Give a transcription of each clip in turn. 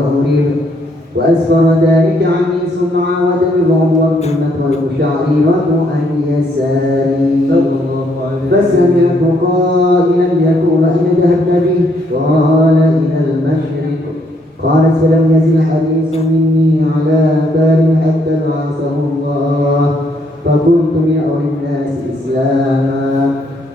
والتغريب، وأسفر ذلك عني صنعا ودمغهم والقمة والمشعريرة أن يساري. فسمعت قائلا يقول أين ذهبت به؟ قال إلى المشرق. قال فلم يزل الحديث مني على بال حتى بعثه الله، فكنت من أولى الناس إسلاما.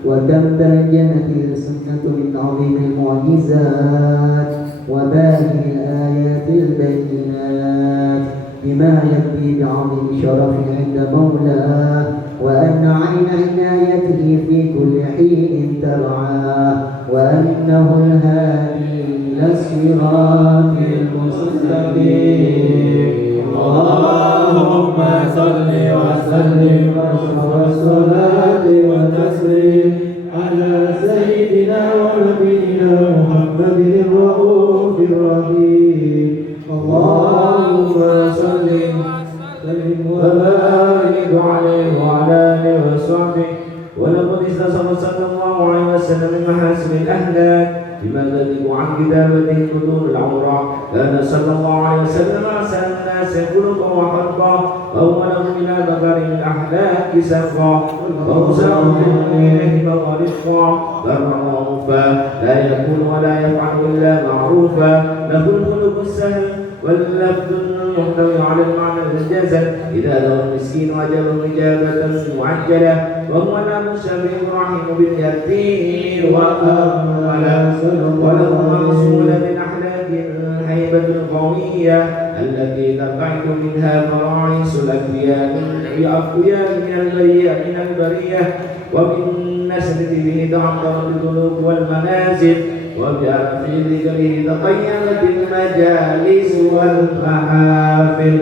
وكم تبينت السنة من عظيم المعجزات وباهر الآيات البينات بما يكفي بعظيم شرف عند مولاه، وأن عين عنايته في كل حين ترعاه، وأنه الهادي إلى الصراط المستقيم. اللهم صل وسلم والصلاة والتسليم على سيدنا ونبينا محمد الرؤوف الرحيم. اللهم صل وسلم وبارك عليه وعلى آله وصحبه. ولقد استصغر صلى الله عليه وسلم من محاسن الأخلاق بما تذهب عن كتابته الفتور العوراء. كان صلى الله عليه وسلم أحسن الناس خلقا وخلقا، أولهم إلى مكارم الأخلاق سبقا، وأوسعهم إليه ورفقا، برا ووفا، لا يكون ولا يفعل إلا معروفا، له الخلق السهل واللفظ المحتوي على المعنى الجزل إذا له المسكين وجب إجابة معجلة، وهو الأب الشفيع الرحيم باليتيم وأملا، وله موصول من أخلاق الهيبة القوية التي تبعد منها فراعيس الأنبياء من البرية، ومن نسل به تعطرت الذنوب والمنازل، وفي ذكره تقيمت المجالس والمحافل.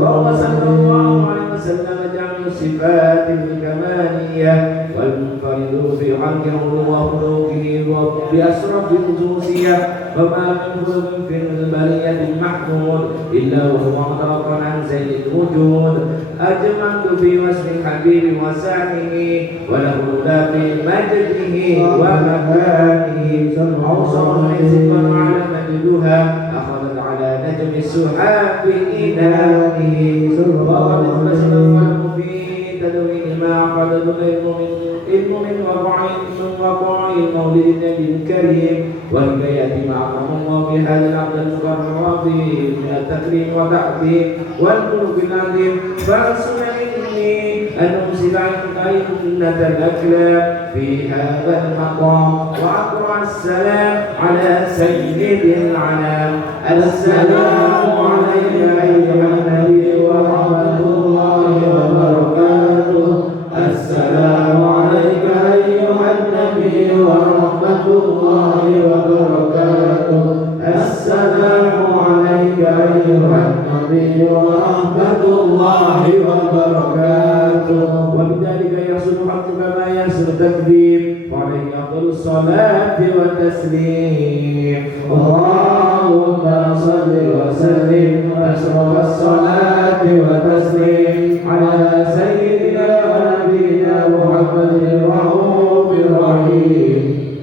وهو صلى الله عليه وسلم جعل الصفات الكمالية والمنفرد في خلقه وخلقه بأشرف الخصوصية، فما من خلق في البرية المحمود إلا وهو مطلقا عن زين الوجود. أجمعت في وصف الحبيب وسعه وله لا في مجده ومكانه، أوصر حزبا على مجدها أخذت على نجم السحاب إنانه، وقد انبسط في تدوين ما أخذت العلم من وقع مولد النبي الكريم، والحكايات معكم وفي هذا العبد المكرم من التكريم والتعظيم والخلق العظيم. فأرسل مني أن أرسل أئمة الأكلام في هذا المقام، وأقرأ السلام على سيد العنام. السلام عليك أيها النبي ورحمة الله وبركاته. السلام عليك أيها النبي ورحمة الله وبركاته. السلام عليك أيها النبي ورحمة الله وبركاته. وبذلك يحصل حقك ما يحصل التكذيب، وعليه أفضل الصلاة والتسليم. اللهم صل وسلم وأشرف الصلاة والتسليم على سيدنا ونبينا محمد الرؤوف الرحيم.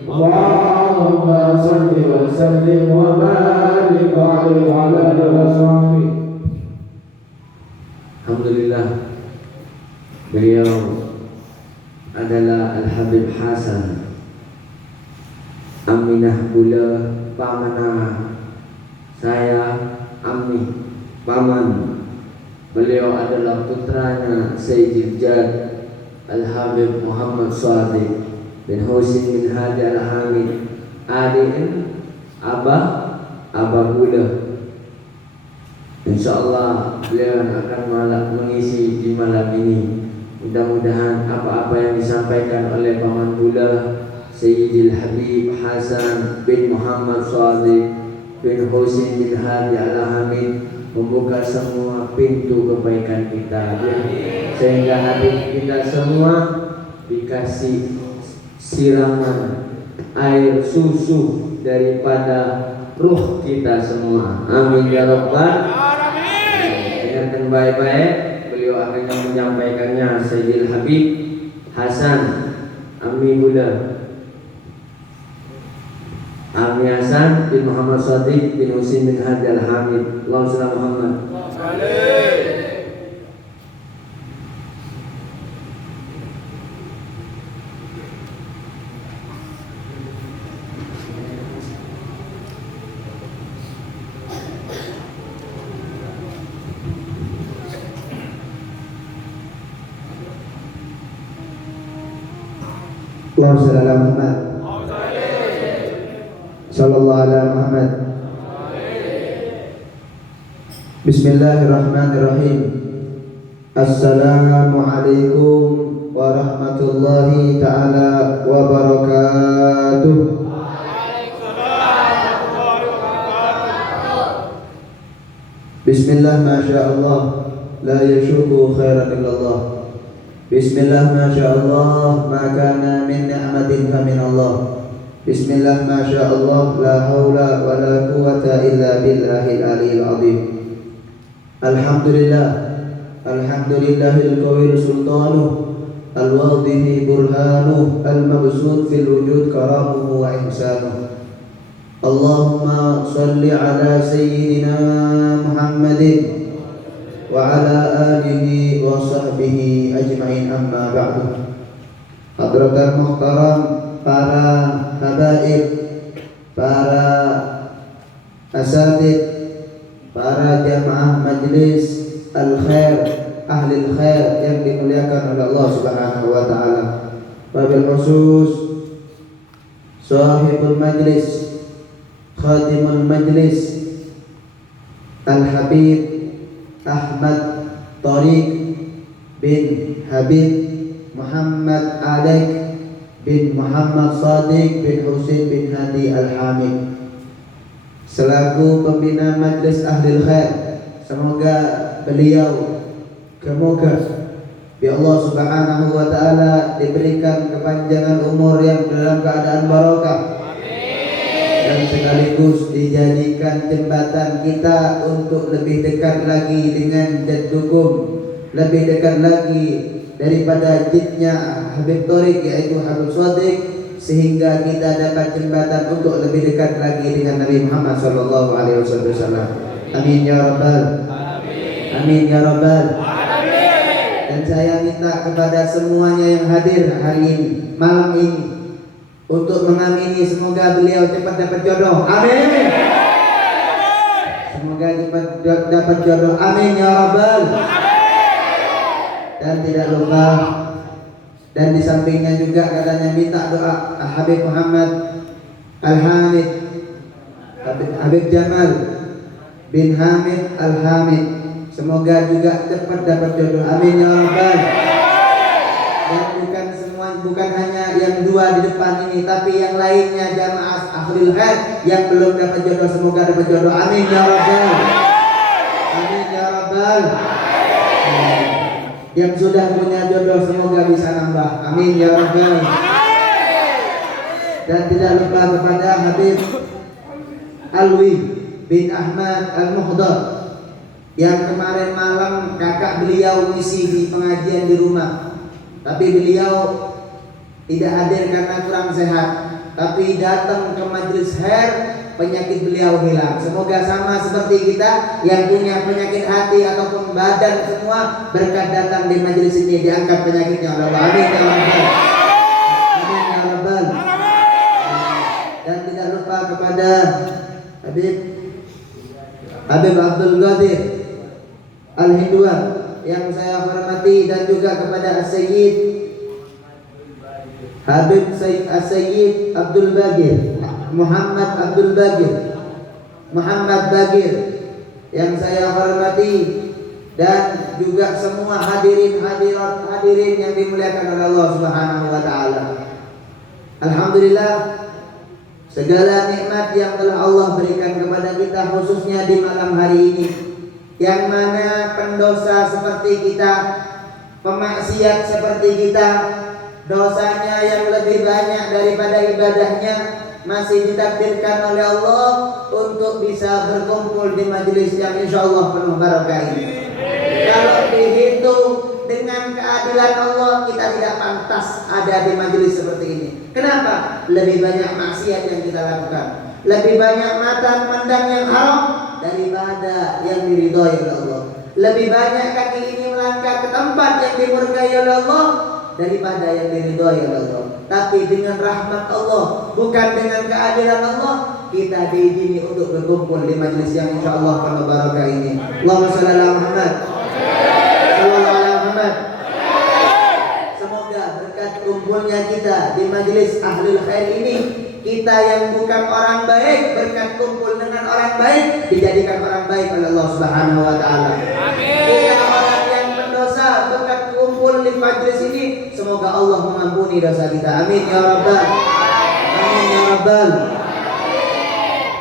اللهم صل وسلم وبارك عليه وعلى آله وصحبه. Alhamdulillah, beliau adalah Al-Habib Hasan Aminah Bula Pamana. Saya Ami Paman. Beliau adalah putranya Sayyidil Jad Al-Habib Muhammad Shadiq bin Husin bin Hadi Al-Hamid, adik Abah Bula. InsyaAllah beliau akan mengisi di malam ini. Mudah-mudahan apa-apa yang disampaikan oleh Paman Bula Sayyidil Habib Hasan bin Muhammad Shadiq bin Husin bin Hadi Al-Hamid membuka semua pintu kebaikan kita, sehingga hati kita semua dikasih siraman air susu daripada ruh kita semua. Amin ya rabbal alamin. Dengarkan baik-baik, beliau akan menyampaikannya Sayyidil Habib Hasan Ami Bula. Ami Hasan bin Muhammad Shadiq bin Husin bin Hadi Al-Hamid. Allahumma shalli ala Muhammad. Allahumma shalli ala Muhammad. Sallallahu ala Muhammad. Bismillahirrahmanirrahim. Assalamualaikum warahmatullahi ta'ala wabarakatuh. Bismillah masyaallah, la yashuku khairan illallah. Bismillah masyaallah, ma kana min ni'matin fa min Allah. Bismillah masyaallah, la haula wa la quwwata illa billahil aliyil azim. Alhamdulillah, alhamdulillahil qawiyil sultanuh, al-wadhihi burhanuh, al-mabsut fil wujud karamuhu wa ihsanuh. Allahumma salli ala sayyidina Muhammadin wa ala alihi wa sahbihi ajma'in, amma ba'du. Hadratul muhtaram, para habaib, para asatid, para jamaah majlis al-khair, ahli al-khair yang dimuliakan oleh Allah Subhanahu wa taala. Wabil khusus sahibul majlis, khadimul majlis, Al-Habib Ahmad Tariq bin Habib Muhammad Alaik bin Muhammad Shadiq bin Husin bin Hadi Al-Hamid, selaku pembina Majlis Ahlil Khair. Semoga beliau bi Allah Subhanahu wa taala diberikan kepanjangan umur yang dalam keadaan barokah, dan sekaligus dijadikan jembatan kita untuk lebih dekat lagi dengan jaddukum, lebih dekat lagi daripada jidnya Habib Tariq, yaitu Habib Shadiq, sehingga kita dapat jembatan untuk lebih dekat lagi dengan Nabi Muhammad sallallahu alaihi wasallam. Amin ya rabbal amin ya rabbal. Dan saya minta kepada semuanya yang hadir hari ini, malam ini, untuk mengamini semoga beliau cepat dapat jodoh. Amin. Semoga cepat dapat jodoh. Amin ya rabbal. Dan tidak lupa, dan di sampingnya juga katanya minta doa Habib Muhammad Al-Hamid, Habib Jamal bin Hamid Al-Hamid, semoga juga cepat dapat jodoh. Amin ya rabbal. Dan bukan hanya yang dua di depan ini, tapi yang lainnya jamaah ahlul khair yang belum dapat jodoh, semoga dapat jodoh. Amin ya rabbal. Amin ya rabbal. Yang sudah punya jodoh semoga bisa nambah. Amin ya rabbal. Dan tidak lupa kepada Habib Alwi bin Ahmad Al-Muhdar, yang kemarin malam kakak beliau ngisi di pengajian di rumah, tapi beliau tidak hadir karena kurang sehat, tapi datang ke majlis khair, penyakit beliau hilang. Semoga sama seperti kita yang punya penyakit hati ataupun badan, semua berkat datang di majlis ini diangkat penyakitnya oleh Allah. Amin ya rabbal. Amin ya rabbal. Dan tidak lupa kepada Habib Abdul Qadir Al-Hindwan yang saya hormati, dan juga kepada As-Sayyid Habib As-Sayyid Abdul Bagir Muhammad Abdul Bagir Muhammad Bagir yang saya hormati, dan juga semua hadirin yang dimuliakan oleh Allah Subhanahu wa taala. Alhamdulillah, segala nikmat yang telah Allah berikan kepada kita, khususnya di malam hari ini, yang mana pendosa seperti kita, pemaksiat seperti kita, dosanya yang lebih banyak daripada ibadahnya, masih ditakdirkan oleh Allah untuk bisa berkumpul di majelis yang insya Allah penuh barokah ini. Kalau dihitung dengan keadilan Allah kita tidak pantas ada di majelis seperti ini. Kenapa? Lebih banyak maksiat yang kita lakukan, lebih banyak mata memandang yang haram daripada yang diridhoi oleh Allah. Lebih banyak kaki ini melangkah ke tempat yang dimurkai oleh Allah daripada yang diridhoi oleh Allah. Tapi dengan rahmat Allah, bukan dengan keadilan Allah, kita diizini untuk berkumpul di majelis yang insyaallah penuh barakah ini. Allahumma shalli ala Muhammad. Sallallahu alaihi Muhammad. Semoga berkat kumpulnya kita di majelis ahlul khair ini, kita yang bukan orang baik berkat kumpul dengan orang baik dijadikan orang baik oleh Allah Subhanahu wa taala. Kita orang yang berdosa berkat kumpul di majelis ini, semoga Allah mengampuni dosa kita. Amin ya rabbal. Amin ya rabbal.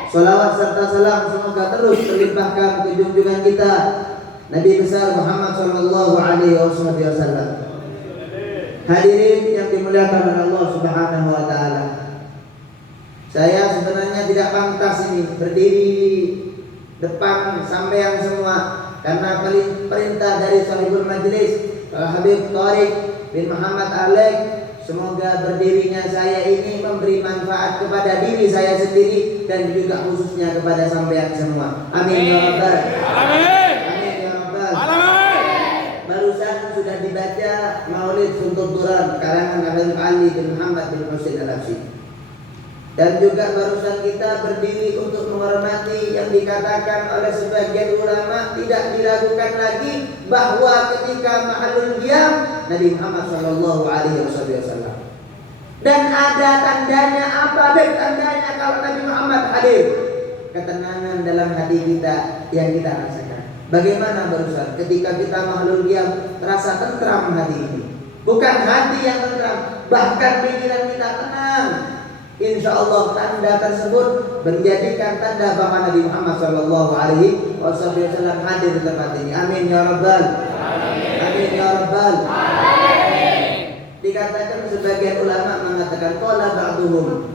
Salawat serta salam semoga terus terlimpahkan ke junjungan kita Nabi besar Muhammad sallallahu alaihi wasallam. Hadirin yang dimuliakan oleh Allah Subhanahu wa taala. Saya sebenarnya tidak pantas ini berdiri depan sampean semua karena perintah dari sahibul majlis Habib Tariq bin Muhammad Alek. Semoga berdirinya saya ini memberi manfaat kepada diri saya sendiri dan juga khususnya kepada sampean semua. Amin ya rabbal alamin. Amin ya rabbal alamin. Barusan sudah dibaca Maulid Suntuk Duran karangan Habib Ali bin Muhammad bin Husain Al-Habsyi. Dan juga barusan kita berdiri untuk menghormati yang dikatakan oleh sebagian ulama tidak diragukan lagi bahwa ketika mahalul qiyam Nabi Muhammad sallallahu alaihi wasallam. Dan ada tandanya apa? Tandanya kalau Nabi Muhammad hadir, ketenangan dalam hati kita yang kita rasakan. Bagaimana barusan ketika kita mahalul qiyam terasa tentram hati ini. Bukan hati yang tentram, bahkan pikiran kita tenang. Insya Allah tanda tersebut menjadikan tanda bahwa Nabi Muhammad sallallahu alaihi wasallam hadir di tempat ini. Amin ya rabbal. Amin ya rabbal. Dikatakan sebagian ulama mengatakan qala ba'duhum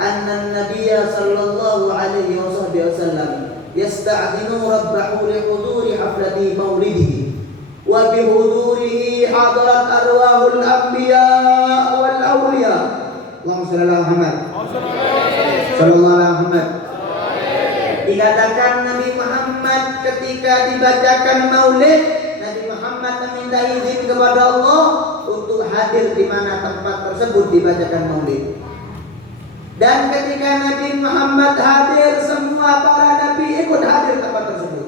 anna an-nabiy sallallahu alaihi wasallam yasta'dinu rabbahu li huduri haflati maulidihi wa bi hudurihi hadarat arwahul anbiya wal awliya. Allahumma shalli ala Muhammad. Sallallahu alaihi Muhammad. Dikatakan Nabi Muhammad ketika dibacakan maulid, Nabi Muhammad meminta izin kepada Allah untuk hadir di mana tempat tersebut dibacakan maulid. Dan ketika Nabi Muhammad hadir, semua para nabi ikut hadir tempat tersebut.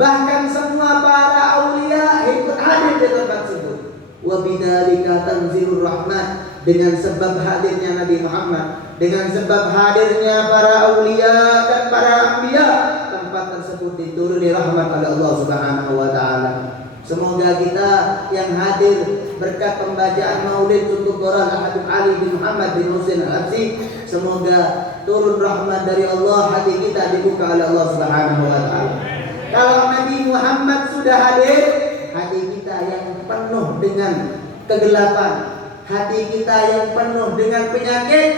Bahkan semua para aulia ikut hadir di tempat tersebut. Wa bidzalika tanzilur rahmat. Dengan sebab hadirnya Nabi Muhammad, dengan sebab hadirnya para aulia dan para anbiya, tempat tersebut dituruni rahmat oleh Allah Subhanahu wa taala. Semoga kita yang hadir berkat pembacaan Maulid untuk Quran Habib Ali bin Muhammad bin Husain Al-Habsyi, semoga turun rahmat dari Allah, hati kita dibuka oleh Allah Subhanahu wa taala. Kalau Nabi Muhammad sudah hadir, hati kita yang penuh dengan kegelapan, hati kita yang penuh dengan penyakit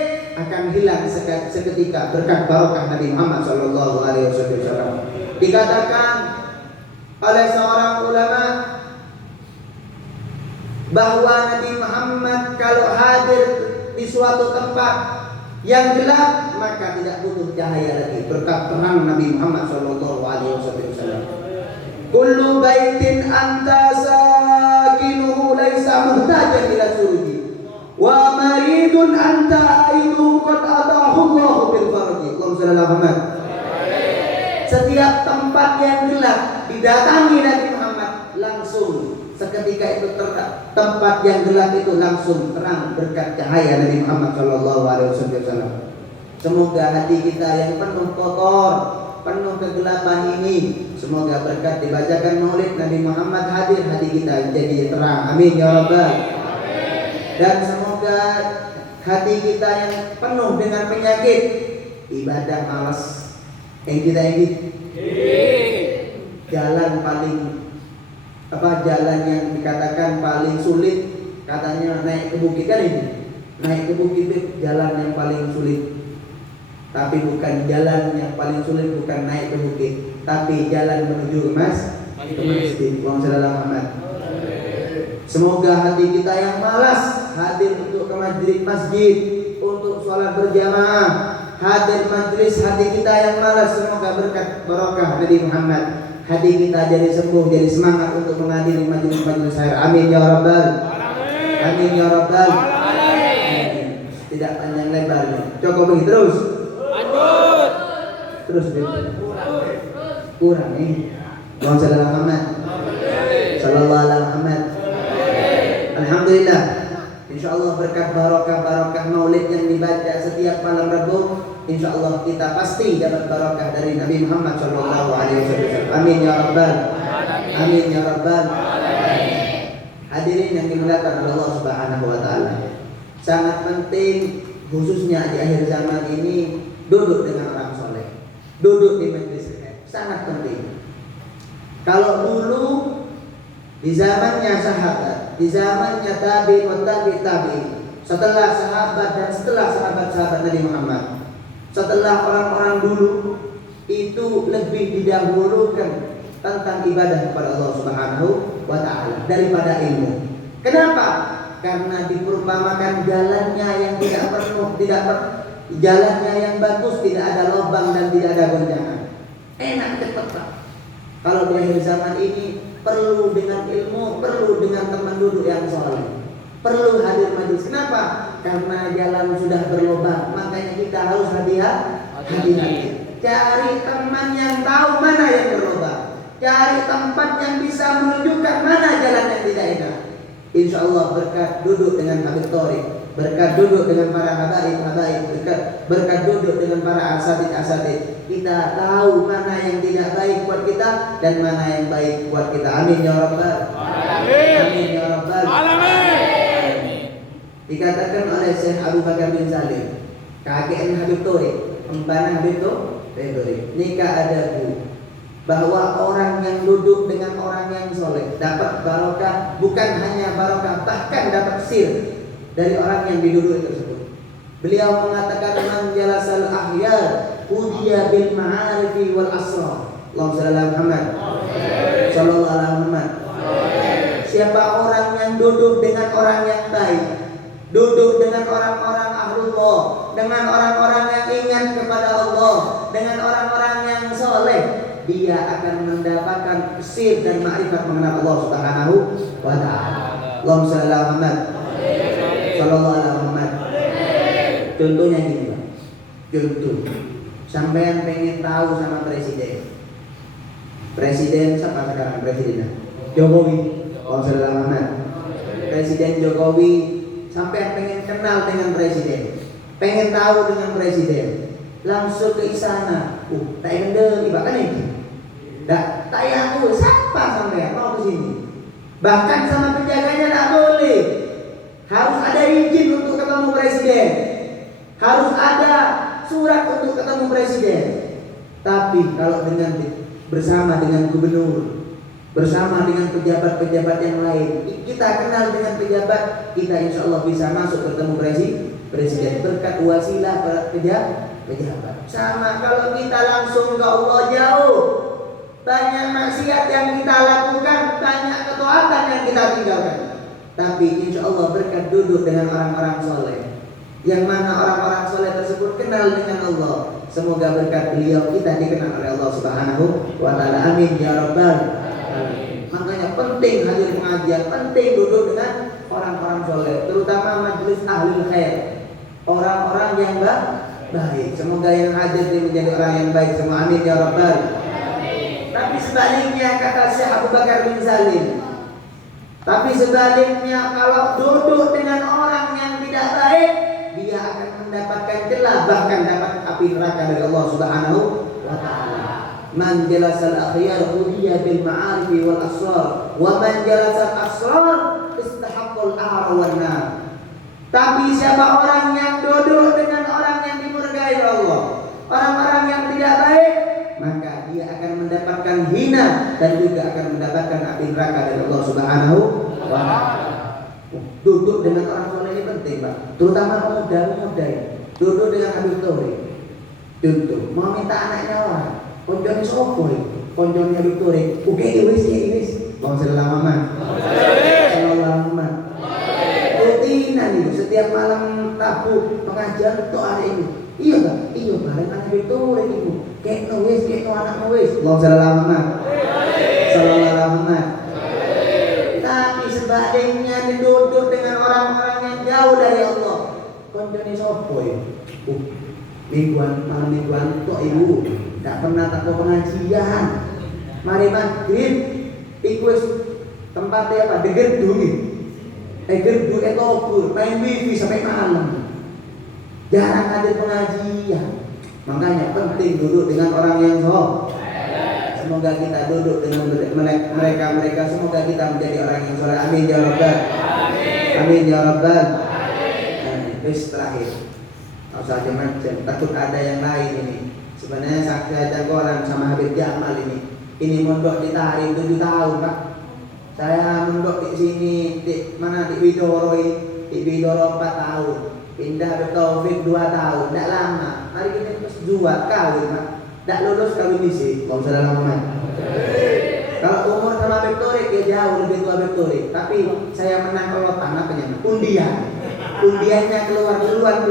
akan hilang seketika berkat barokah Nabi Muhammad sallallahu alaihi wasallam. Dikatakan oleh seorang ulama bahwa Nabi Muhammad kalau hadir di suatu tempat yang gelap maka tidak butuh cahaya lagi berkat terang Nabi Muhammad sallallahu alaihi wasallam. Kullu baitin anta sakinuhu laisa muhtajan ila suruji wa maridun anta aidu qad atahu Allah bil farji. Allahumma shalli ala Muhammad. Setiap tempat yang gelap didatangi Nabi Muhammad langsung seketika itu tempat yang gelap itu langsung terang berkat cahaya Nabi Muhammad sallallahu alaihi wasallam. Semoga hati kita yang penuh kotor, penuh kegelapan ini, semoga berkat dibacakan Maulid Nabi Muhammad hadir, hati kita jadi terang. Amin ya rabbal. Dan semoga hati kita yang penuh dengan penyakit ibadah malas yang kita ini jalan paling jalan yang dikatakan paling sulit katanya naik ke bukit kan ini, naik ke bukit itu jalan yang paling sulit, tapi bukan jalan yang paling sulit bukan naik ke bukit, tapi jalan menuju ke masjid. Allahumma shalli ala Muhammad. Semoga hati kita yang malas hadir untuk ke masjid, untuk sholat berjamaah, hadir majlis, hati kita yang malas, semoga berkat barokah Nabi Muhammad hati kita jadi sembuh, jadi semangat untuk menghadiri majlis-majlis khair. Amin ya rabbal alamin. Amin ya rabbal alamin. Tidak panjang lebarnya, cukup begini terus. Terus kurang nih. Allahumma shalli ala Muhammad. Sallallahu alaihi Muhammad. Alhamdulillah. Insyaallah berkat barokah maulid yang dibaca setiap malam Rabu, insyaallah kita pasti dapat barokah dari Nabi Muhammad sallallahu alaihi wasallam. Amin ya rabbal alamin. Amin ya rabbal alamin. Hadirin yang dimuliakan oleh Allah Subhanahu wa taala. Sangat penting khususnya di akhir zaman ini duduk dengan orang soleh. Duduk di majelis khair. Sangat penting. Kalau dulu di zamannya sahabat, di zamannya tabi'in wa tabi'in, setelah sahabat dan setelah sahabat-sahabat Nabi Muhammad, setelah orang-orang dulu itu lebih didahulukan tentang ibadah kepada Allah Subhanahu wa taala daripada ilmu. Kenapa? Karena diperumpamakan jalannya yang jalannya yang bagus, tidak ada lubang dan tidak ada gonjangan. Enak cepat Pak. Kalau di akhir zaman ini perlu dengan ilmu, perlu dengan teman duduk yang soleh, perlu hadir majlis. Kenapa? Karena jalan sudah berlubang, makanya kita harus hati-hati. Cari teman yang tahu mana yang berlubang, cari tempat yang bisa menunjukkan mana jalan yang tidak enak. Insya Allah berkat duduk dengan Habib Thoriq, berkat duduk dengan para habaib, berkat duduk dengan para asatid, kita tahu mana yang tidak baik buat kita dan mana yang baik buat kita. Amin ya rabbal alamin. Amin ya rabbal alamin. Dikatakan oleh Syekh Abu Bakar bin Salim, kakek Habib Thoriq, empana Habib Thoriq, nikah adabu, bahwa orang yang duduk dengan orang yang soleh dapat barokah, bukan hanya barokah, bahkan dapat sir dari orang yang diduduk tersebut. Beliau mengatakan man jalasal ahyar udiya bil ma'arifi wal asrar. Allahumma shalli ala Muhammad. Sallallahu alaihi Muhammad. Siapa orang yang duduk dengan orang yang baik, duduk dengan orang-orang ahlullah, dengan orang-orang yang ingat kepada Allah, dengan orang-orang yang soleh, dia akan mendapatkan sir dan ma'rifat mengenal Allah Subhanahu wa taala. Allahumma shalli ala Muhammad. Sallallahu alaihi Muhammad. Contohnya gini Pak. Contoh, sampean pengen tahu sama presiden. Presiden siapa sekarang presidennya? Jokowi. Allahumma shalli ala Muhammad. Presiden Jokowi, sampean pengen kenal dengan presiden, pengen tahu dengan presiden, langsung ke istana. Tak ada ibarat ini. Tak aku siapa sampean mau ke sini. Bahkan sama penjaganya tak boleh. Harus ada izin untuk ketemu presiden. Harus ada surat untuk ketemu presiden. Tapi kalau bersama dengan gubernur, bersama dengan pejabat-pejabat yang lain, kita kenal dengan pejabat, kita insya Allah bisa masuk ketemu presiden berkat wasilah pejabat. Sama kalau kita langsung ke Allah jauh, banyak maksiat yang kita lakukan, banyak ketaatan yang kita tinggalkan. Tapi insya Allah berkat duduk dengan orang-orang soleh, yang mana orang-orang soleh tersebut kenal dengan Allah. Semoga berkat beliau kita dikenal oleh Allah Subhanahu wa taala. Amin ya rabbal alamin. Makanya penting hadir pengajian, penting duduk dengan orang-orang soleh, terutama majelis ahli khair, orang-orang yang baik. Semoga yang hadir ini menjadi orang yang baik semua. Amin ya rabbal alamin. Tapi sebaliknya kata Syekh Abu Bakar bin Salim, tapi sebaliknya kalau duduk dengan orang yang tidak baik, dia akan mendapatkan celah, bahkan dapat api neraka dari Allah Subhanahu wa taala. Man jalasal akhyar udiya bil ma'arifi wal asrar, wa man jalasal asrar istahaqqal a'ra wan nar. Tapi siapa orang yang duduk dengan orang yang dimurkai Allah, orang-orang yang tidak baik, maka dia akan mendapatkan hina dan juga akan mendapatkan api neraka dari Allah Subhanahu wa taala. Duduk dengan orang soleh ini penting Pak, terutama muda-muda. Duduk dengan Habib Thoriq. Contoh, mau minta anaknya orang, konjone sopo iki? Konjone Habib Thoriq. Oke wis. Wong selama man. Sallallahu setiap malam Rabu pengajian untuk hari ini. Iya kan? Iya bareng anak itu ibu. Kayak nuwis, kayak nu anak nuwis. Allah sallallahu Muhammad. Tapi sebaliknya duduk dengan orang-orang yang jauh dari Allah. Konjone sopo ya? Malam mingguan tok ibu. Tidak pernah takut pengajian. Mari maghrib iku wis tempatnya apa? Degedung. Degedung etobur, main wifi sampai malam. Jarang ada pengajian. Makanya penting duduk dengan orang yang soleh. Semoga kita duduk dengan mereka. Semoga kita menjadi orang yang soleh. Amin ya rabbal. Amin ya rabbal. Terus terakhir, tak usah macam-macam. Takut ada yang lain ini. Sebenarnya saksi aja orang sama Habib Jamal ini. Ini mondok di Tahrir 7 tahun, Pak. Saya mondok di sini di Widoro ini. Di Widoro 4 tahun. Pindah ke Taufik 2 tahun. Tidak lama. Hari ini terus 2 kawin, Pak. Tidak lulus kawin di sini. Kalau sudah lama. Kalau umur sama Habib Torik ya jauh lebih tua Habib Torik. Tapi saya menang kalau tanah penyana. Undiannya keluar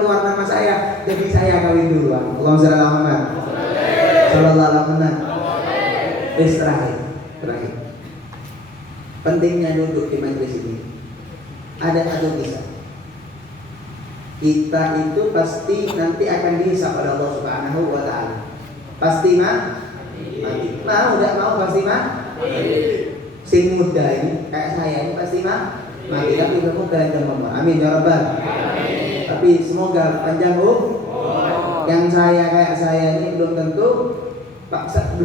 nama saya. Jadi saya kawin duluan. Allah sallallahu alaihi wasallam. Terakhir. Pentingnya duduk di majelis ini. Ada satu kisah. Kita itu pasti nanti akan dihisab oleh Allah Subhanahu wa taala. Pasti mati. Mau enggak mau pasti mati. Sing muda ini kayak saya ini pasti mati, tapi semoga panjang umur. Amin ya rabbal. Tapi semoga panjang umur. Yang kayak saya ini belum tentu.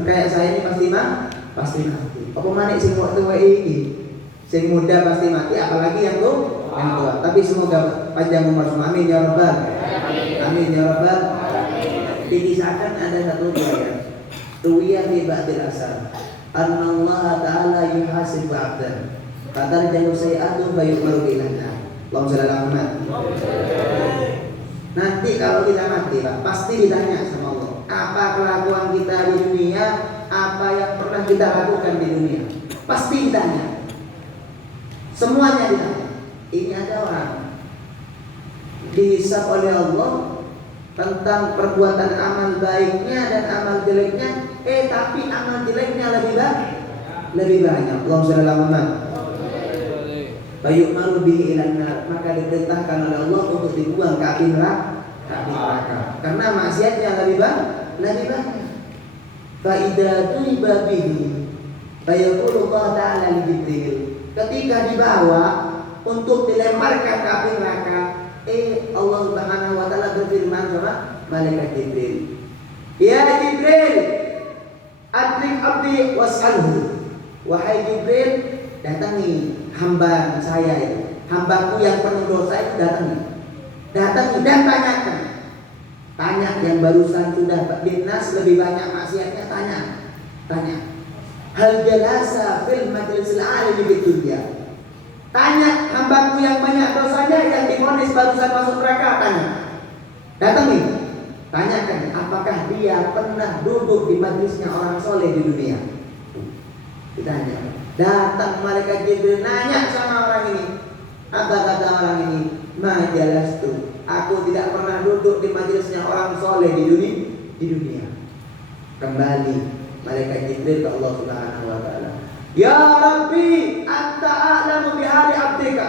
Kayak saya ini pasti mati. Apa manik sing tua ini? Sing muda pasti mati, apalagi yang tua. Tapi semoga panjang umur semua. Amin ya rabbal. Amin ya rabbal. Dikisahkan ada satu riwayat. Ruwiyah fi ba'dil asar. Anna Allah Ta'ala yuhasib 'abdan. Fatarjamu sayi'atu fayu'maru bilanna. Allahumma shalli ala Muhammad. Nanti kalau kita mati, Pak, pasti ditanya sama Allah. Apa kelakuan kita di dunia? Apa yang pernah kita lakukan di dunia? Pasti ditanya. Semuanya ditanya. Ini ada orang dihisab oleh Allah tentang perbuatan amal baiknya dan amal jeleknya. Tapi amal jeleknya lebih banyak. Allahumma shalli ala Muhammad. Fayu'maru bihi ilan nar, maka diperintahkan oleh Allah untuk dibuang ke api neraka. Karena maksiatnya lebih banyak. Fa idza tuiba bihi fayaqulu Allah Ta'ala li Jibril. Ketika dibawa untuk dilemparkan ke api neraka, Allah Subhanahu wa taala berfirman sama malaikat Jibril. Ya Jibril, adrik abdi was'alhu. Wahai Jibril, datangi hamba saya itu, hambaku yang penuh dosa itu datangi dan tanyakan. Tanya yang barusan sudah binnas lebih banyak maksiatnya, tanya. Hal jalasa fil majlisil alim di dunia. Tanya hambaku yang banyak dosanya yang divonis barusan masuk neraka, datangi. Tanyakan apakah dia pernah duduk di majlisnya orang soleh di dunia. Ditanya. Datang malaikat Jibril nanya sama orang ini. Apa kata orang ini? Ma jalastu. Aku tidak pernah duduk di majelisnya orang soleh di dunia. Kembali malaikat Jibril ke Allah Subhanahu wa taala. Ya Rabbi, anta a'lamu bihali abdika.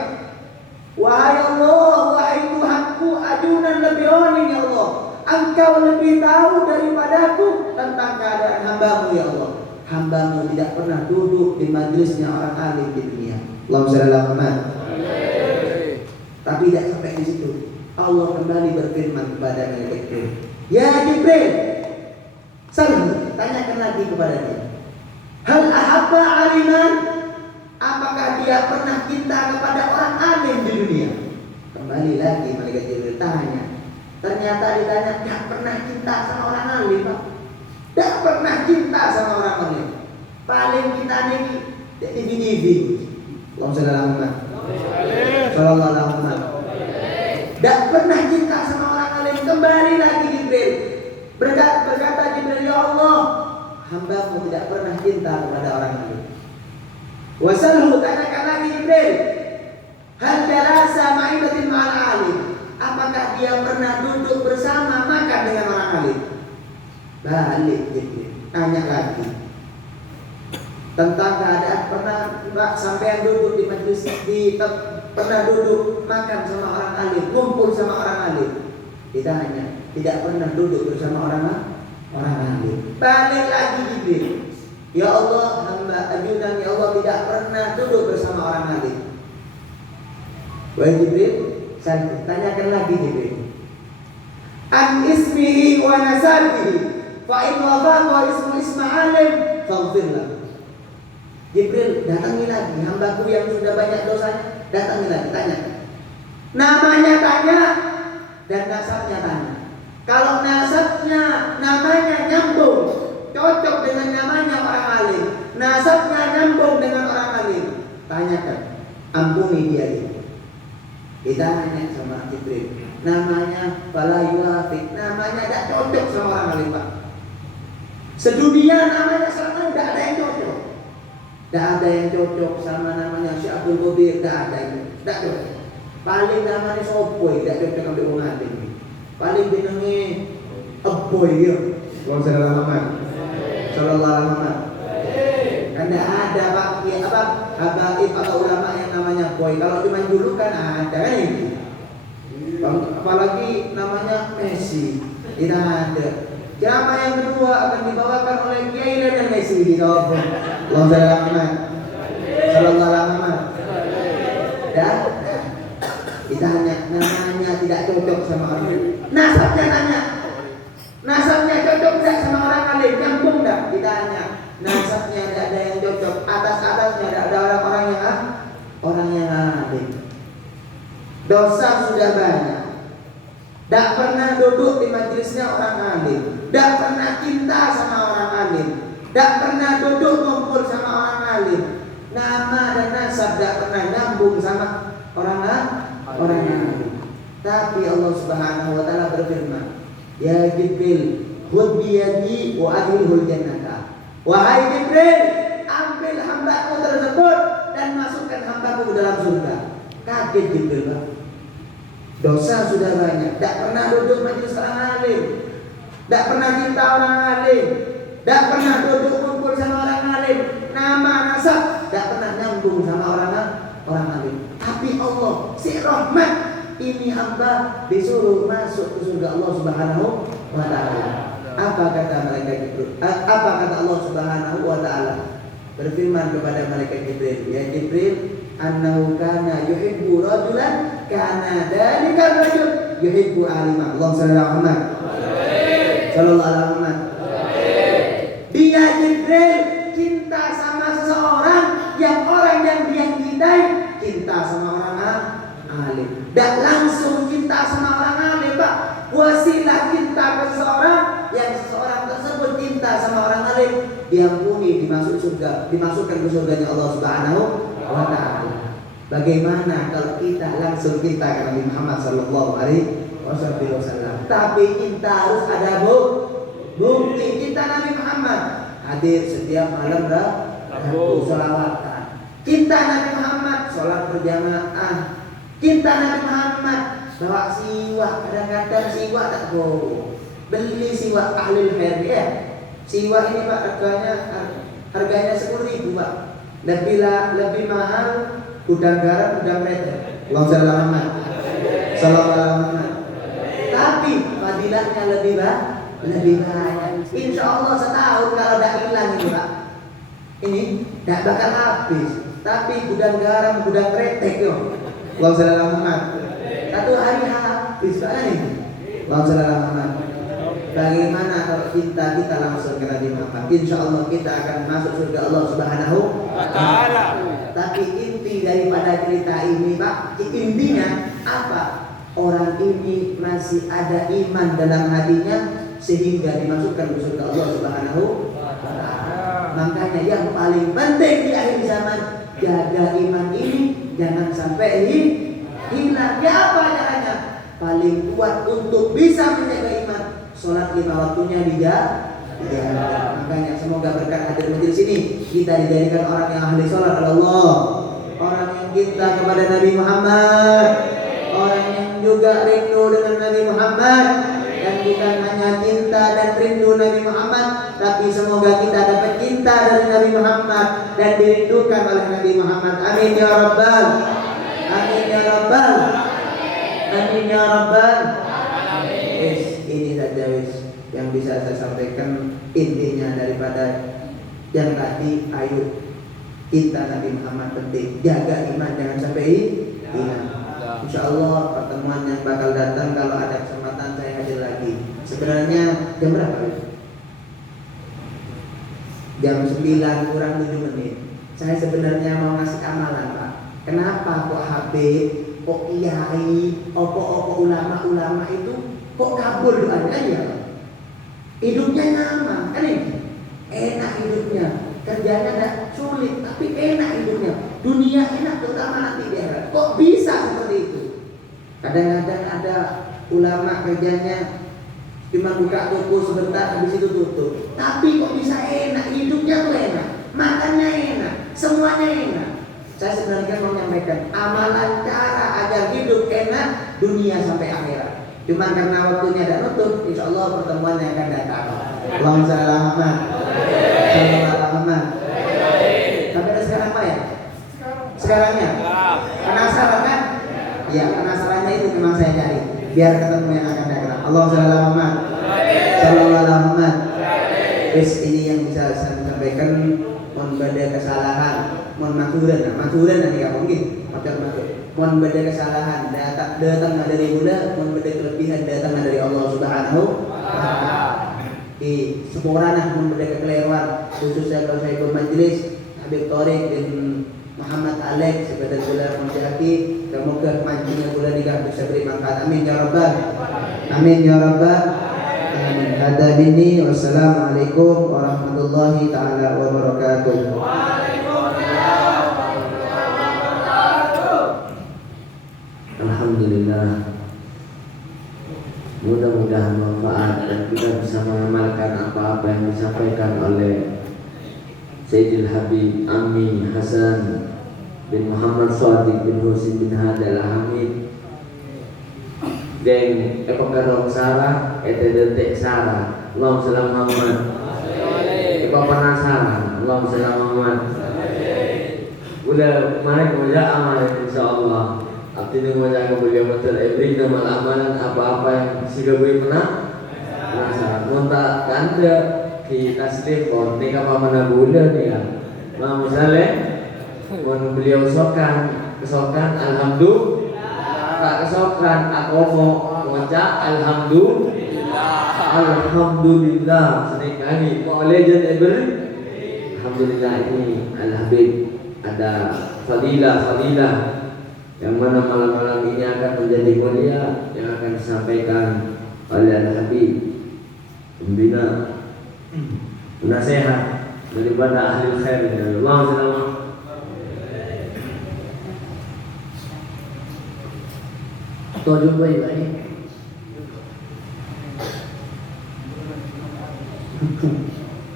Wahai Allah, wahai Tuhanku, ajunan lebih oning ya Allah. Engkau lebih tahu daripadaku tentang keadaan hambamu ya Allah. Hambamu tidak pernah duduk di majelisnya orang alim di dunia. Allahumma shalli ala Muhammad. Tapi tidak sampai di situ. Allah kembali berfirman kepada malaikat Jibril. Ya Jibril, tanyakan lagi kepada dia. Hal ahabba aliman? Apakah dia pernah cinta kepada orang alim di dunia? Kembali lagi malaikat Jibril tanya. Ternyata ditanya tidak pernah cinta sama orang alim, Pak. Tidak pernah cinta sama orang alim. Paling kita ini TV. Allahumma shalli ala Muhammad. Sallallahu alaihi wasallam. Tidak pernah cinta sama orang alim. Kembali lagi Jibril. Berkata Jibril, ya Allah, hambamu tidak pernah cinta kepada orang alim. Wasalhu, tanyakan lagi Jibril. Hal jalasa ma'idatin ma'al alim. Apakah dia pernah duduk bersama makan dengan orang alim? Balik Jibril, tanya lagi tentang keadaan pernah sampai duduk di majelis pernah duduk makan sama orang alim, kumpul sama orang alim. Ditanya, tidak pernah duduk bersama orang alim. Balik lagi Jibril, ya Allah, hamba ajudan ya Allah tidak pernah duduk bersama orang alim. Wahai Jibril, saya tanyakan lagi Jibril, an ismihi wa nasabihi fa in wafaqa ismu isma alim faghfirlah. Jibril datangi lagi hambaku yang sudah banyak dosanya, datangi lagi, tanya. Namanya tanya dan nasabnya tanya. Kalau nasabnya namanya nyambung, cocok dengan namanya orang alim, nasabnya nyambung dengan orang alim, tanyakan, ampuni dia itu. Kita tanya sama Jibril, namanya fala yuwafiq, namanya tidak cocok sama orang alim Pak. Sedunia namanya sama tidak ada yang cocok. Tidak ada yang cocok sama namanya Syekh Abdul Qadir, tidak ada itu, tidak cocok. Paling namanya Sopoy, tidak cocok sampai orang alim. Paling jenenge Aboy ya. Wong sallallahu alaihi wasallam. Karena ada Pak, ya apa? Habaib atau ulama yang namanya Boy. Kalau cuma dulu kan ada kan itu. Apalagi namanya Messi, tidak ada. Siapa yang kedua akan dibawakan oleh Kiai dan Messi di bawah. Wong sallallahu alaihi wasallam. Dan ditanya namanya tidak cocok sama orang. Nasabnya tanya. Nasabnya cocok tidak sama orang alim, nyambung tidak? Ditanya. Nasabnya tidak ada yang cocok, atas-atasnya tidak ada orang-orang yang alim. Dosa sudah banyak. Tidak pernah duduk di majelisnya orang alim, tidak pernah cinta sama orang alim, tidak pernah duduk kumpul sama orang alim. Nama dan nasab tidak pernah nyambung sama orang alim. Tapi Allah Subhanahu wa taala berfirman, ya Jibril, khudh bi yadi wa adkhilhul jannata. Wahai Jibril, ambil hambaku tersebut dan masukkan hambaku ke dalam surga. Kaget Jibril, Pak. Dosa sudah banyak, tidak pernah duduk majelis orang alim, tidak pernah cinta orang alim, tidak pernah duduk kumpul sama orang alim, nama nasab tidak pernah nyambung sama orang alim. Tapi Allah si rahmat, ini hamba disuruh masuk ke surga Allah Subhanahu wa taala. Apa kata malaikat Jibril? Apa kata Allah Subhanahu wa taala? Berfirman kepada malaikat Jibril, ya Jibril, annahu kana yuhibbu rajulan kana dalikal rajul yuhibbu alima. Allah sallallahu alaihi wasallam. Dia Jibril cinta sama seseorang yang orang yang dia cintai cinta sama orang alim. Dan langsung cinta sama orang alim, Pak. Wasilah cinta ke seseorang yang seseorang tersebut cinta sama orang alim, diampuni, dimasukkan ke surganya Allah Subhanahu wa taala. Bagaimana kalau kita langsung cinta ke Nabi Muhammad sallallahu alaihi wasallam? Tapi cinta harus ada bukti. Cinta Nabi Muhammad hadir setiap malam sholawatan. Cinta Nabi Muhammad sholat berjamaah. Cinta Nabi Muhammad bawa siwak, kadang-kadang siwak tak bohong. Beli siwak ahlul khair ya. Siwak ini Pak harganya 10.000 Pak. Lebih mahal udang garam, udang merah. Allahumma shalli ala Muhammad. Sallallahu alaihi wasallam. Tapi fadilahnya lebih banyak. Insya Allah setahun kalau tidak hilang ini Pak, ini tidak bakal habis. Tapi gudang garam, gudang kretek yo. Allahumma shalli ala Muhammad. Satu hari habis Pak ini. Allahumma shalli ala Muhammad. Bagaimana kalau cinta kita langsung ke Nabi Muhammad? Insya Allah kita akan masuk surga Allah Subhanahu wa taala. Tapi inti daripada cerita ini Pak, intinya apa? Orang ini masih ada iman dalam hatinya sehingga dimasukkan ke surga Allah Subhanahu wa taala. Makanya yang paling penting di akhir zaman, jaga iman ini jangan sampai hilang. Ya apa caranya? Paling kuat untuk bisa menjaga iman, sholat 5 waktunya dijaga. Makanya semoga berkat hadir majelis ini kita dijadikan orang yang ahli sholat Allah, orang yang yang cinta kepada Nabi Muhammad, orang yang juga rindu dengan Nabi Muhammad, dan bukan hanya cinta dan rindu Nabi Muhammad, tapi semoga kita dapat cinta dari Nabi Muhammad dan dirindukan oleh Nabi Muhammad. Amin ya rabbal, amin ya rabbal, amin ya rabbal. Ini saja yang bisa saya sampaikan, intinya daripada yang tadi. Ayo kita Nabi Muhammad penting, jaga iman jangan sampai hilang. Insya Allah pertemuan yang bakal datang kalau ada kesempatan saya hadir lagi. Sebenarnya jam berapa? Jam 9 kurang 7 menit. Saya sebenarnya mau ngasih amalan, Pak. Kenapa kok Habib, kok kiai, opo ulama itu kok kabur doanya ya? Hidupnya nyaman, kan ini? Enak hidupnya. Kerjanya tidak sulit, tapi enak hidupnya. Dunia enak, terutama nanti di akhirat. Kok bisa seperti itu? Kadang-kadang ada ulama kerjanya cuma buka toko sebentar, habis itu tutup. Tapi kok bisa enak? Hidupnya tuh enak, makannya enak, semuanya enak. Saya sebenarnya mau menyampaikan amalan cara agar hidup enak dunia sampai akhirat. Cuma karena waktunya ada nutup, insya Allah pertemuan yang akan datang. Allahumma shalli ala Muhammad. Sampai ada sekarang apa ya? Sekarangnya? Penasaran kan? Ya, penasarannya itu memang saya cari. Biar ketemu yang akan datang. Allahumma shalli ala Muhammad. Sallallahu alaihi Muhammad. Ini yang bisa saya sampaikan. Mohon bada kesalahan, mohon makuran nanti kamu mungkin mohon bada kesalahan datang dari Buddha, mohon bada kelebihan datang dari Allah Subhanahu wa Ta'ala. Di sepurana mohon bada kekeliruan, khususnya kalau saya bermajelis Habib Thorik dan Muhammad Alex sebagai saudara menjadi, semoga majunya bulan nikah bisa beri manfaat. Amin ya rabbal, amin ya rabbal. Hada bini, wassalamualaikum warahmatullahi ta'ala wabarakatuh. Alhamdulillah, mudah-mudahan manfaat dan kita bisa mengamalkan apa-apa yang disampaikan oleh Sayyidil Habib Ammi Hasan bin Muhammad Shadiq bin Husin bin Hadal Hamid dan epokarong Sarah detik Sarah Allahumma salli Muhammad penasaran Allahumma salli Muhammad. Udah kemarin kerja amal insyaallah. Artinya kerja beliau betul every nama amalan apa-apa yang sudah gue penasaran. Montak tanda kita setiap nikah pamana bulan ya. Mau misalnya mau beliau kesokan alhamdulillah. Tak kesokan aku mau mengucap alhamdulillah sekali boleh jadi alhamdulillah. Ini Al-Habib ada fadilah yang mana malam-malam ini akan menjadi mulia yang akan disampaikan oleh Al-Habib pembina nasihat daripada ahli khair dari Allah SWT. Tujuh baik-baik.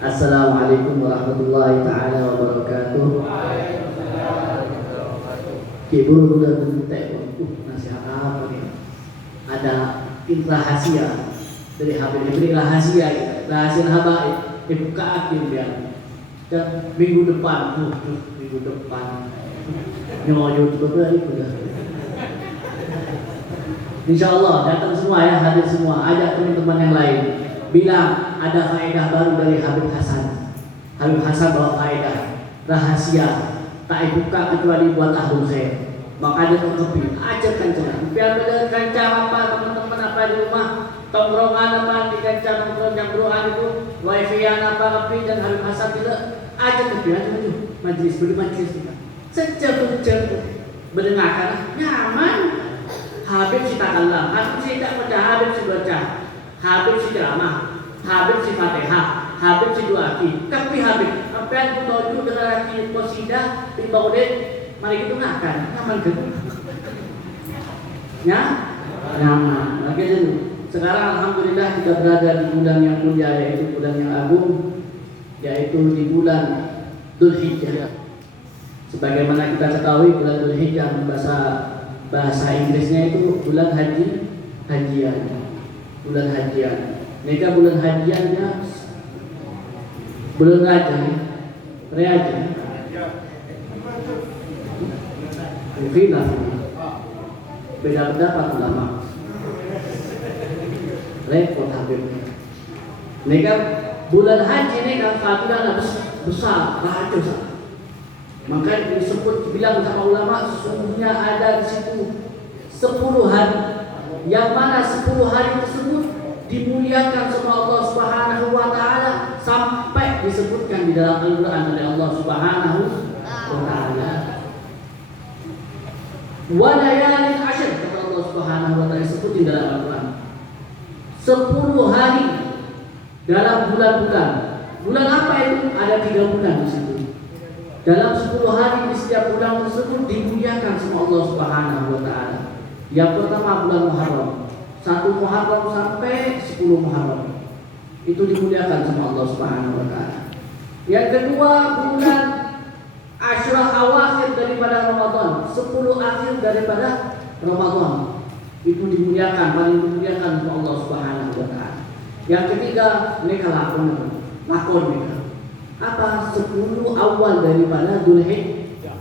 Assalamualaikum warahmatullahi taala wabarakatuh. Kibur sudah mentek. Nasihat apa nih? Ada rahasia dari Habib, diberi rahasia habaib dibuka akhir dia. Dan minggu depan nyojot betul itu dah. Insya Allah datang semua ya, hadir semua. Ajak teman-teman yang lain. Bilang ada faedah baru dari Habib Hasan. Habib Hasan bawa faedah rahasia tak dibuka kecuali buat ahlul khair. Maka dia mengkopi, ajak kancanan. Biar ada kancah apa teman-teman apa di rumah, tongkrongan apa di kancah nongkrong yang beruan itu, wifi-an apa kopi dan Habib Hasan juga ajak kopi aja majelis kita. Sejauh mendengarkan nyaman. Habib si takalam, Habib si tak baca, Habib si baca, Habib si ceramah, Habib si Fatihah, Habib si doaki. Tapi Habib, apa yang menuju dengan laki qasidah di Baudit, mari kita ngakan, nyaman ke? Ya, nyaman. Lagi dulu. Sekarang alhamdulillah kita berada di bulan yang mulia, yaitu bulan yang agung, yaitu di bulan Dzulhijjah. Sebagaimana kita ketahui bulan Dzulhijjah bahasa Inggrisnya itu bulan hajian. Bulan hajian. Mereka bulan hajiannya bulan raja, reaja. Khilaf. Beda pendapat ulama. Repot Habib. Mereka bulan haji ini kan fadilahnya besar, raja. Maka disebut bilang sama ulama sesungguhnya ada di situ 10 hari, yang mana 10 hari tersebut dimuliakan sama Allah Subhanahu wa taala sampai disebutkan di dalam Al-Qur'an oleh Allah Subhanahu wa taala. Wa layalin ashr, kata Allah Subhanahu wa taala disebut di dalam Al-Qur'an. 10 hari dalam bulan-bulan. Bulan apa itu? Ada 3 bulan di situ. Dalam 10 hari di setiap bulan tersebut dimuliakan sama Allah Subhanahu wa taala. Yang pertama bulan Muharram. 1 Muharram sampai 10 Muharram. Itu dimuliakan sama Allah Subhanahu wa taala. Yang kedua bulan Asyrah awakhir daripada Ramadan, 10 akhir daripada Ramadan. Itu dimuliakan, paling dimuliakan sama Allah Subhanahu wa taala. Yang ketiga mereka lakon mereka. Apa? 10 awal daripada Dzulhijjah.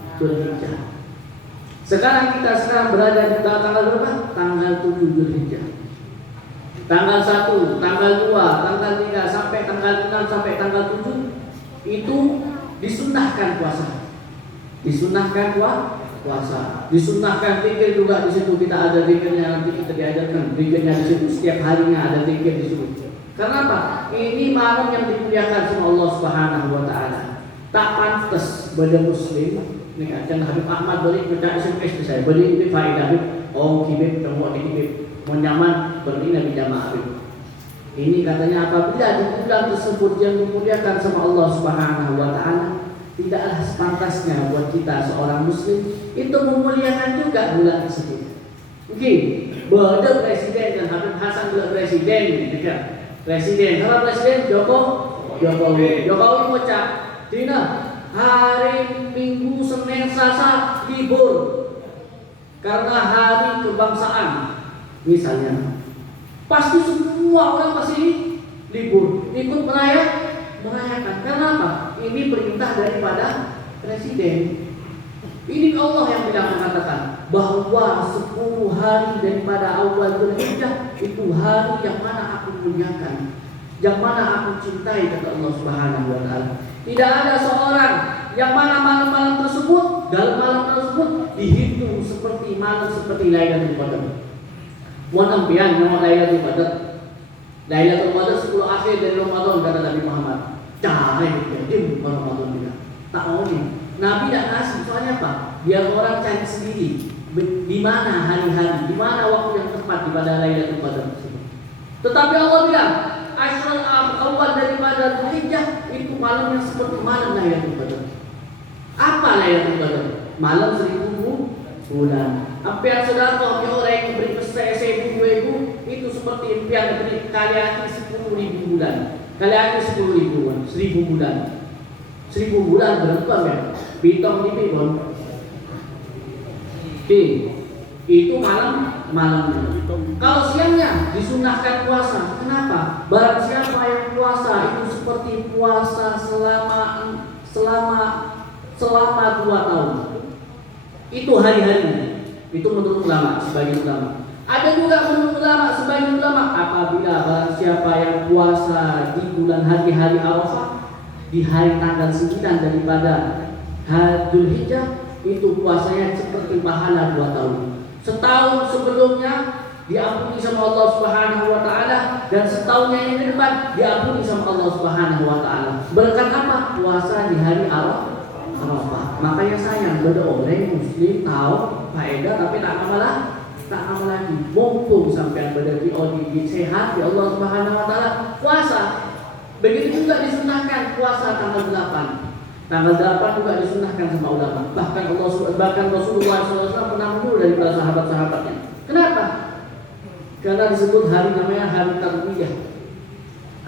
Sekarang kita berada di tanggal berapa? Tanggal 7 Dzulhijjah. Tanggal 1, tanggal 2, tanggal 3 sampai tanggal 6 sampai tanggal 7 itu disunahkan puasa. Disunahkan puasa. Disunahkan zikir juga di situ, kita ada zikirnya, nanti kita diajarkan zikirnya di situ, setiap harinya ada zikir di situ. Karena apa? Ini malam yang dimuliakan sama Allah Subhanahu wa taala. Tak pantas pada muslim. Ini kan Habib Ahmad beri baca SMS saya. Beri faedah kibib temu dikibib. Mun nyaman beri nabi jamaah Habib. Ini katanya apabila di bulan tersebut yang dimuliakan sama Allah Subhanahu wa taala, tidaklah sepantasnya buat kita seorang muslim itu memuliakan juga bulan tersebut. Mungkin beda presiden dan Habib Hasan bela presiden gitu. Presiden, kalau presiden Jokowi mengucap Dina hari Minggu, Senin, Selasa libur karena hari kebangsaan misalnya, pasti semua orang pasti libur ikut merayakan. Karena apa? Ini perintah daripada presiden. Ini Allah yang tidak mengatakan bahwa 10 hari daripada awal Dzulhijjah itu hari yang mana aku muliakan, yang mana aku cintai, kata Allah Subhanahu wa taala. Tidak ada seorang yang mana malam-malam tersebut, dalam malam tersebut dihitung seperti malam seperti Lailatul Qadar. Mohon ampian nama Lailatul Qadar. Lailatul Qadar 10 akhir dari Ramadan, kata Nabi Muhammad. Cari di Ramadan juga. Tak mau nih. Nabi tidak kasih, soalnya apa? Biar orang cari sendiri di mana hari-hari, di mana waktu yang tepat pada Lailatul Qadar tersebut. Tetapi Allah bilang, Asyrul awal daripada Dzulhijjah itu malam yang seperti malam Lailatul Qadar. Apa Lailatul Qadar? Malam 1000 bulan. Ampian saudara orang yang beri pesan 1000 itu seperti impian beri kali 10.000 bulan. Kali 10.000 bulan. 1000 bulan berapa ya? Bitong di Bibon. Itu malam. Kalau siangnya disunahkan puasa. Kenapa? Barang siapa yang puasa itu seperti puasa selama 2 tahun. Itu hari-harinya. Itu menurut ulama, sebagian ulama. Ada juga menurut ulama, sebagian ulama apabila barang siapa yang puasa di bulan hari-hari Arafah, di hari tanggal 9 daripada Dzulhijjah, itu puasanya seperti pahala 2 tahun. Setahun sebelumnya diampuni sama Allah Subhanahu wa taala, dan setahunnya yang di depan diampuni sama Allah Subhanahu wa taala. Berkat apa? Puasa di hari Arafah. Makanya sayang beda orang muslim tahu faedah tapi tak amal lagi. Mumpung sampai beda di sehat di Allah Subhanahu wa taala puasa. Begitu juga disunahkan puasa tanggal 8. Tanggal 8 juga disunahkan sama ulama. Bahkan Rasulullah SAW pernah menyuruh dari para sahabat-sahabatnya. Kenapa? Karena disebut hari namanya hari Tarwiyah.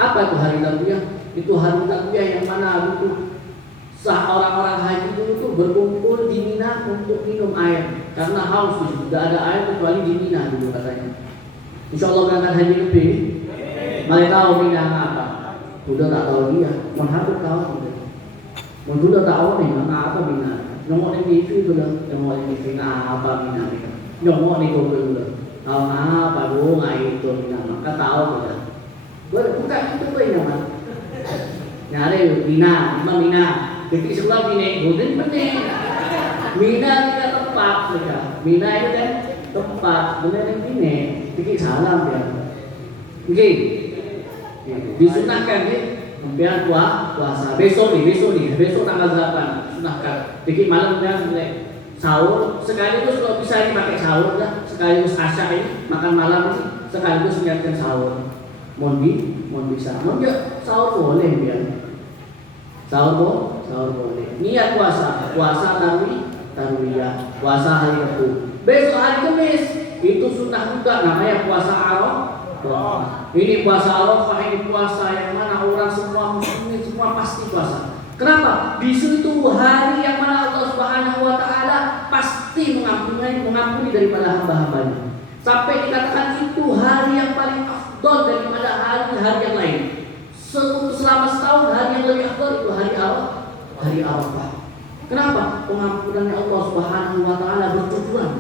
Apa itu hari Tarwiyah? Itu hari Tarwiyah yang mana butuh Orang-orang haji dulu tuh berkumpul di Mina untuk minum air karena haus, tidak ada air kecuali di Mina dulu katanya. Insya Allah berangkat haji lebih. Mereka tahu Mina apa? Sudah tak tahu dia. Menghadap tahu dia. Sudah tahu nih nama apa Mina. Nomor yang itu sudah nomor yang itu apa Mina itu. Nomor di Google dulu. Tahu apa bu ngai itu Mina. Maka tahu kita. Bukan itu gue nama. Nyari Mina, Mina. Jadi sebelah Mina Golden penting. Mina tidak tempat mereka. Mina itu kan tempat, benar yang Mina. Jadi salam ya. Oke. Disunahkan nih, biar puasa. Besok tanggal 8 sunahkan. Jadi malam dia mulai sahur. Sekaligus kalau bisa ini pakai sahur lah. Sekaligus asya ini makan malam ini. Sekaligus menyiapkan sahur. Mohon bisa. Mohon sahur boleh biar. Sahur boleh. Niat puasa tarwiyah, puasa hari Rabu. Besok hari Kamis itu sunnah juga namanya puasa Arafah. Ini puasa Arafah, ini puasa yang mana orang semua muslimin semua pasti puasa. Kenapa? Di situ hari yang mana Allah Subhanahu wa taala pasti mengampuni daripada hamba-hambanya. Sampai dikatakan itu hari yang paling afdal daripada hari-hari yang lain. Selama setahun hari yang lebih afdal itu hari Arafah. Kenapa? Pengampunannya Allah Subhanahu wa taala bertujuan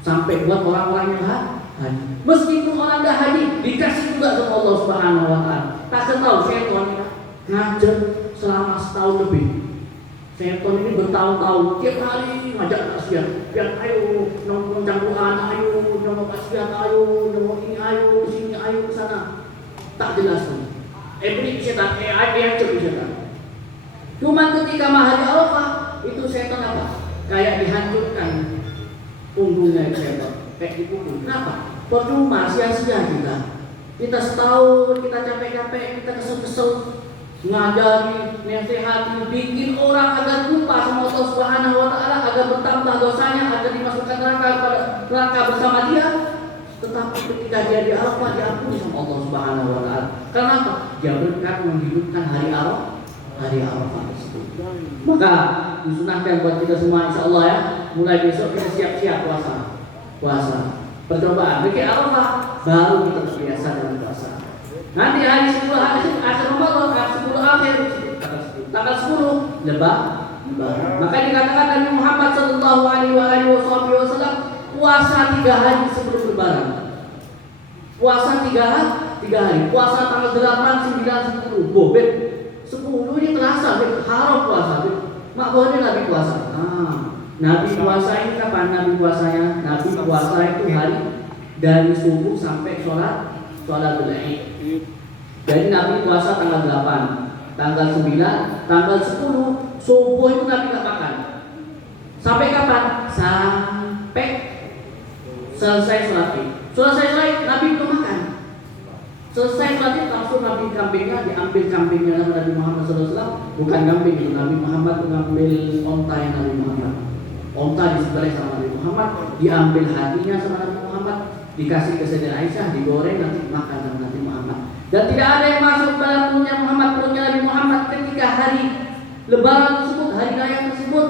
sampai buat orang-orang yang haji. Meskipun orang dah haji dikasih juga sama Allah Subhanahu wa taala. Tak tahu setan ngajar selama setahun lebih. Setan ini bertahun-tahun tiap hari ngajak kasihan. Biar ayo nongkrong cangguhan, ayo nongkrong kasihan, ayo nongkrong ini, ayo sini, ayo ke sana. Tak jelas pun. Setan, yang coba setan. Cuma ketika hari Arafah itu setan apa? Kayak dihancurkan punggungnya setan, kayak dipukul. Kenapa? Percuma sia-sia kita setahun kita capek-capek, kita kesel-kesel ngajari, nasihati, bikin orang agar lupa sama Allah Subhanahu wa taala, agar bertambah dosanya, agar dimasukkan neraka bersama dia. Tetapi ketika dia di Arafah diampuni sama Allah Subhanahu wa taala. Kenapa? Dia berkat menghidupkan hari Arafah tersebut. Maka disunahkan buat kita semua insyaallah ya, mulai besok kita siap-siap puasa. Percobaan bikin Arafah baru kita terbiasa dengan puasa. Nanti hari 10 akhir Ramadan, 10 akhir tanggal 10 lebaran. Maka dikatakan Nabi Muhammad sallallahu alaihi wasallam puasa 3 hari sebelum lebaran. Puasa 3 hari. Puasa tanggal 8, 9, 10. Bobet 10 ini terasa haram puasa. Mak boleh Nabi puasa. Nabi puasa ini kapan Nabi puasanya? Nabi puasa itu hari dari subuh sampai sholat Id. Jadi Nabi puasa tanggal 8, tanggal 9, tanggal 10 subuh itu Nabi gak makan. Sampai kapan? Sampai selesai sholat Id. Selesai sholat Id Nabi belum makan. Selesai sholat Id langsung Nabi diambil kambingnya Nabi Muhammad SAW. Bukan kambing itu, Nabi Muhammad mengambil onta yang Nabi Muhammad. Onta disembelih sama Nabi Muhammad, diambil hatinya sama Nabi Muhammad, dikasih ke Sayyidah Aisyah, digoreng nanti makan sama Nabi Muhammad. Dan tidak ada yang masuk dalam perutnya Nabi Muhammad ketika hari Lebaran tersebut, hari raya tersebut,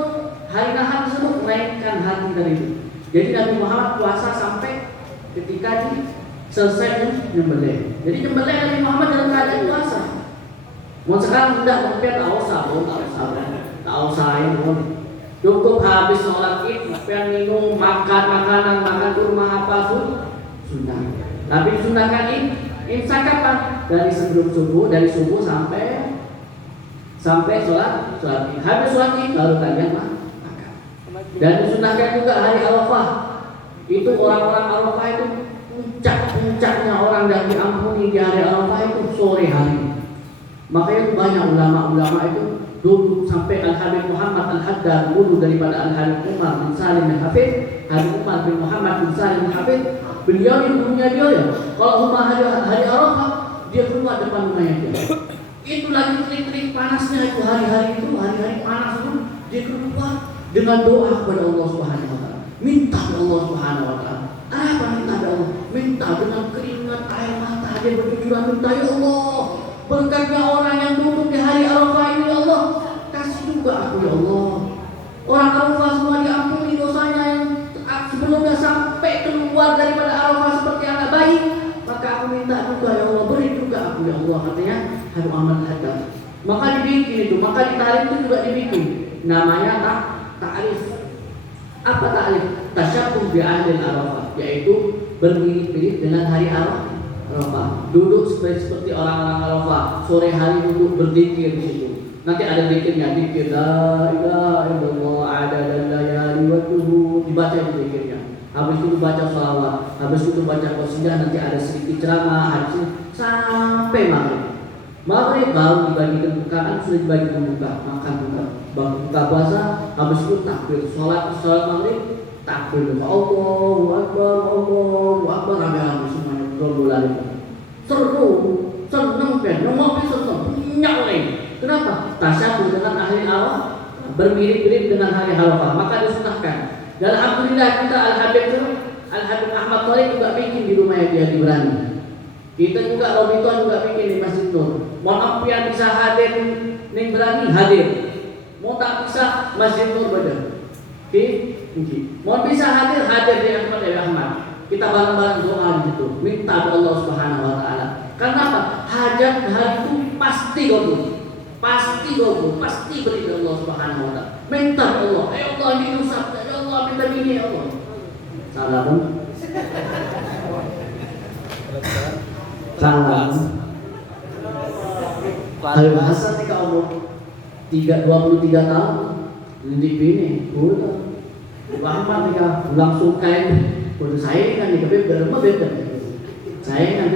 hari Nahar tersebut melainkan hati dari itu. Jadi Nabi Muhammad puasa sampai ketika selesai nyembelih. Jadi nyembelih Nabi Muhammad dalam keadaan puasa. Mau sekarang udah mungkin tak usah ini. Cukup habis sholat Id, minum, makan makanan, makan kurma apa pun sunnah. Tapi sunnahkan imsak kapan? Dari sebelum subuh, dari subuh sampai sholat Id. Habis sholat Id baru kalian makan. Dan disunahkan juga hari Arafah. Itu orang-orang Arafah itu puncaknya orang yang diampuni di hari Arafah itu sore hari. Makanya banyak ulama-ulama itu dulu sampai Al-Habib Muhammad Al-Haddad dulu daripada Al-Habib Umar bin Salim Al-Hafid. Habib Umar bin Muhammad bin Salim Al-Hafid, beliau di rumahnya dia ya. Kalau rumah hari Arafah dia keluar depan rumahnya dia. Itu lagi terik-terik panasnya itu hari-hari panas itu dia keluar dengan doa kepada Allah Subhanahu wa taala. Minta kepada Allah Subhanahu wa taala. Apa minta kepada Allah? Minta dengan keringat air mata dia berjujuran minta, ya Allah, berkatnya orang yang duduk di hari Arafah ini, ya Allah, kasih aku ya Allah. Orang Arafah semua diampuni dosanya yang sebelumnya sampai keluar daripada Arafah seperti anak bayi. Maka aku minta juga ya Allah, beri juga aku ya Allah, katanya Habib Ahmad Haddad. Maka dibikin itu, maka di tarikh itu juga dibikin. Namanya ta'rif. Apa ta'rif? Tasyabuh bi ahli Arafah, yaitu bermirip-mirip dengan hari Arafah. Duduk seperti orang-orang Arafah, sore hari duduk berzikir di situ. Nanti ada zikirnya, zikir la ilaha illallah adada layali wa tuhur, dibaca itu zikirnya. Habis itu baca sholawat, habis itu baca qasidah, nanti ada sedikit ceramah, hadis sampai maghrib. Maghrib baru dibagikan bukaan, sudah dibagi pembuka, makan buka puasa, habis itu takbir, sholat maghrib, takbir, Allahu Akbar, ramai semuanya berbulan itu. Seru, seneng kan, ngopi seneng, nyaleng. Kenapa? Tasyabuh dengan ahli Arafah, bermirip-mirip dengan hari Arafah, maka disunahkan. Dan alhamdulillah kita Al-Habib Ahmad Tariq juga bikin di rumah dia di Berani. Kita juga Robiton juga bikin di Masjid Nur. Mohon yang bisa hadir ning Berani hadir. Mau tak bisa Masjid Nur badan. Oke? Mohon bisa hadir di Ahmad Ahmad. Kita bareng-bareng doa di situ. Minta kepada Allah Subhanahu wa taala. Karena apa? Hajat hari itu pasti kabul. Pasti beri Allah Subhanahu wa taala. Minta Allah, ya Allah ini rusak, ya Allah minta ini ya Allah. Salah dong. Salah. Habib Hasan tika umur 23 tahun, nanti bini, udah. Muhammad tika langsung kain, udah saya kan di kebib berema beda. Saya kan